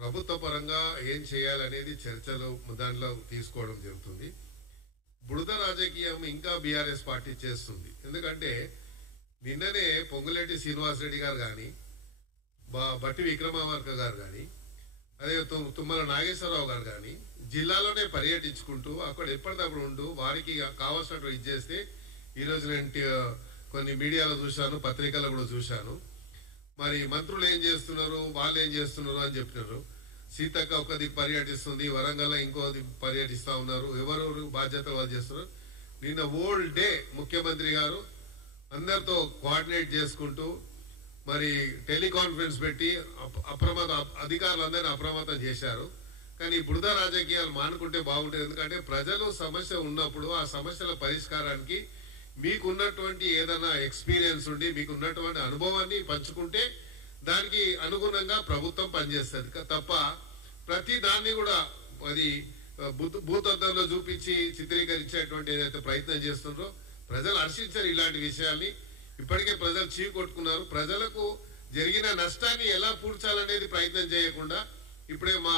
ప్రభుత్వ పరంగా ఏం చేయాలనేది చర్చలు దాంట్లో తీసుకోవడం జరుగుతుంది. బుడద రాజకీయం ఇంకా బీఆర్ఎస్ పార్టీ చేస్తుంది. ఎందుకంటే నిన్ననే పొంగులేటి శ్రీనివాసరెడ్డి గారు కానీ, బట్టి విక్రమార్క గారు కానీ, అదే తుమ్మల నాగేశ్వరరావు గారు కానీ జిల్లాలోనే పర్యటించుకుంటూ అక్కడ ఎప్పటికప్పుడు ఉంటూ వారికి కావాల్సినట్టు ఇచ్చేస్తే, ఈరోజు నేను కొన్ని మీడియాలో చూశాను, పత్రికల్లో కూడా చూశాను. మరి మంత్రులు ఏం చేస్తున్నారు, వాళ్ళు ఏం చేస్తున్నారు అని చెప్పినారు. సీతక్క ఒక దిక్కు పర్యటిస్తుంది, వరంగల్ ఇంకో దిక్కు పర్యటిస్తా ఉన్నారు. ఎవరెవరు బాధ్యతలు వాళ్ళు చేస్తున్నారు. నిన్న హోల్ డే ముఖ్యమంత్రి గారు అందరితో కోఆర్డినేట్ చేసుకుంటూ మరి టెలికాన్ఫరెన్స్ పెట్టి అధికారులందరినీ అప్రమత్తం చేశారు. కానీ బురద రాజకీయాలు మానుకుంటే బాగుంటుంది. ఎందుకంటే ప్రజలు సమస్య ఉన్నప్పుడు ఆ సమస్యల పరిష్కారానికి మీకున్నటువంటి ఏదైనా ఎక్స్పీరియన్స్ ఉండి మీకున్నటువంటి అనుభవాన్ని పంచుకుంటే దానికి అనుగుణంగా ప్రభుత్వం పనిచేస్తుంది తప్ప ప్రతి దాన్ని కూడా అది భూతద్దంలో చూపించి చిత్రీకరించేటువంటి ఏదైతే ప్రయత్నం చేస్తున్నారో ప్రజలు హర్షించారు. ఇలాంటి విషయాల్ని ఇప్పటికే ప్రజలు చీకొట్టుకున్నారు. ప్రజలకు జరిగిన నష్టాన్ని ఎలా పూడ్చాలనేది ప్రయత్నం చేయకుండా ఇప్పుడే మా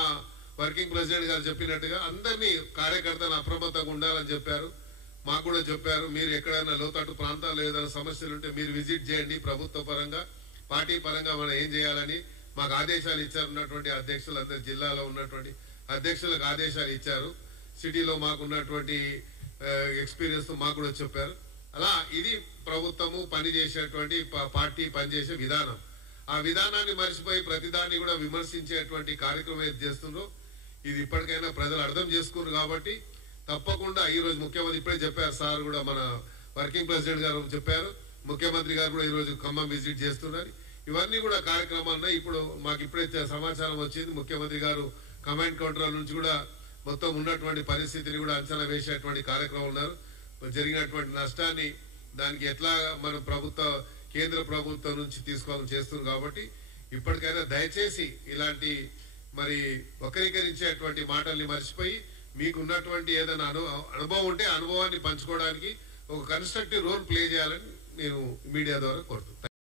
వర్కింగ్ ప్రెసిడెంట్ గారు చెప్పినట్టుగా అందరినీ కార్యకర్తలు అప్రమత్తంగా ఉండాలని చెప్పారు. మాకు కూడా చెప్పారు, మీరు ఎక్కడైనా లోతట్టు ప్రాంతాల్లో ఏదైనా సమస్యలు ఉంటే మీరు విజిట్ చేయండి. ప్రభుత్వ పరంగా పార్టీ పరంగా మనం ఏం చేయాలని మాకు ఆదేశాలు ఇచ్చారు. ఉన్నటువంటి అధ్యక్షులు అందరు జిల్లాలో ఉన్నటువంటి అధ్యక్షులకు ఆదేశాలు ఇచ్చారు. సిటీలో మాకు ఉన్నటువంటి ఎక్స్పీరియన్స్ మాకు కూడా చెప్పారు. అలా ఇది ప్రభుత్వము పనిచేసేటువంటి పార్టీ పనిచేసే విధానం. ఆ విధానాన్ని మర్చిపోయి ప్రతిదాన్ని కూడా విమర్శించేటువంటి కార్యక్రమం ఏది చేస్తుందో ఇది ఇప్పటికైనా ప్రజలు అర్థం చేసుకున్నారు. కాబట్టి తప్పకుండా ఈ రోజు ముఖ్యమంత్రి ఇప్పుడే చెప్పారు, సార్ కూడా మన వర్కింగ్ ప్రెసిడెంట్ గారు చెప్పారు, ముఖ్యమంత్రి గారు కూడా ఈ రోజు ఖమ్మం విజిట్ చేస్తున్నారు. ఇవన్నీ కూడా కార్యక్రమాలు. ఇప్పుడు మాకు ఇప్పుడైతే సమాచారం వచ్చింది, ముఖ్యమంత్రి గారు కమాండ్ కంట్రోల్ నుంచి కూడా మొత్తం ఉన్నటువంటి పరిస్థితిని కూడా అంచనా వేసేటువంటి కార్యక్రమం ఉన్నారు. జరిగినటువంటి నష్టాన్ని దానికి ఎట్లా మన కేంద్ర ప్రభుత్వం నుంచి తీసుకోవాలని చేస్తున్నారు. కాబట్టి ఇప్పటికైనా దయచేసి ఇలాంటి మరి వక్రీకరించేటువంటి మాటల్ని మర్చిపోయి మీకున్నటువంటి ఏదైనా అనుభవం ఉంటే అనుభవాన్ని పంచుకోవడానికి ఒక కన్స్ట్రక్టివ్ రోల్ ప్లే చేయాలని నేను మీడియా ద్వారా కోరుతున్నాను.